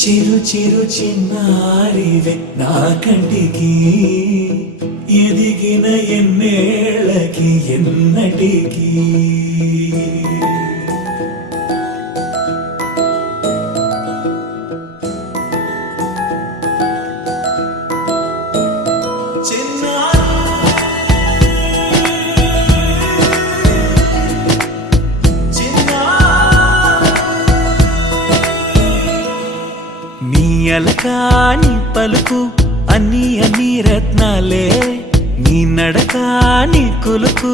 చిరు చిరు చిన్నారివే నా కంటికి ఎదిగిన ఎన్నేళ్ళకి ఎన్నటికి అలకాని పలుకు అన్ని అన్ని రత్నాలే నీ నడకాని కులుకు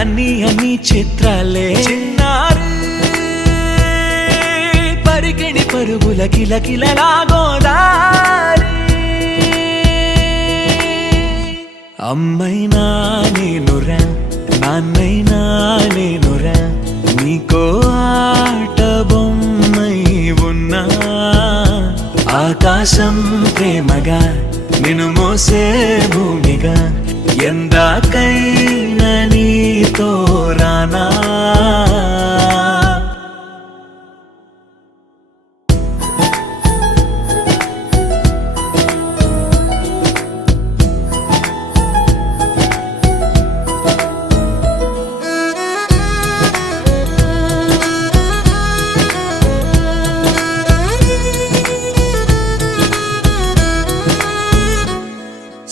అన్ని అన్ని చిత్రాలే చిన్నారు పరికిణి పరుగుల కిలకిలలాగోదారి అమ్మైనా నేనురా నాన్నైనా నేనురా నీకో ఆట బొమ్మై ఉన్నా ఆకాశం ప్రేమగా నిన్ను మోసే భూమిగా ఎందాకైనా నీతో రానా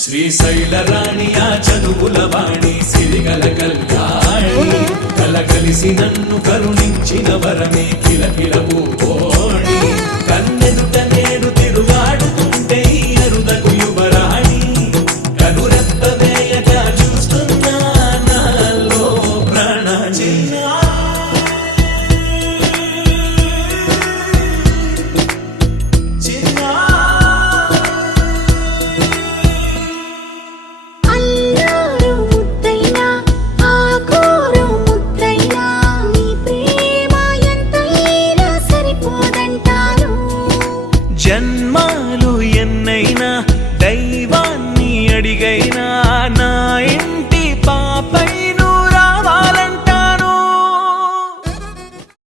శ్రీశైల రాణి ఆ చదువుల వాణి సిరిగల కల్యాణి కలగలిసి నన్ను కరుణించిన వరమే కిలకిల పూకోణి కన్నెదుట నేను తిరుగాడుతుంటే అరుదకు యువరాణి కనురెప్ప వేయగా చూస్తున్నా నాలో ప్రాణ జన్మాలు ఎన్నైనా